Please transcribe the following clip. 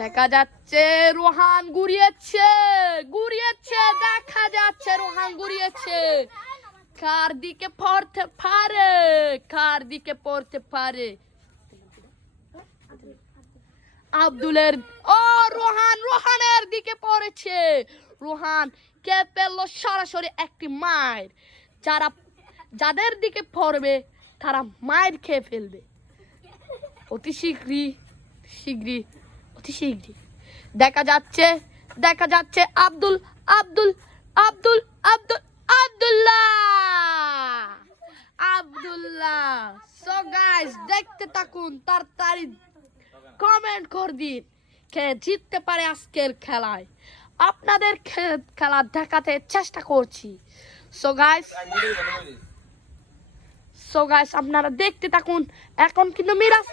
দেখা যাচ্ছে রোহান ঘুরিয়েছে, দেখা যাচ্ছে রোহান ঘুরিয়েছে। কার দিকে পড়তে পারে, আব্দুলের ও রোহানের দিকে পড়েছে। রোহান কে পেল সরাসরি একটি মায়ের। যাদের দিকে পড়বে তারা মায়ের খেয়ে ফেলবে অতি শীঘ্রই। দেখা যাচ্ছে আব্দুল্লাহ। সো গাইস, দেখতে থাকুন, তাড়াতাড়ি কমেন্ট করে দিন কে জিততে পারে আজকের খেলায়। আপনাদের খেলা দেখাতে চেষ্টা করছি। সো গাইস আপনারা দেখতে থাকুন। এখন কিন্তু মিরাজ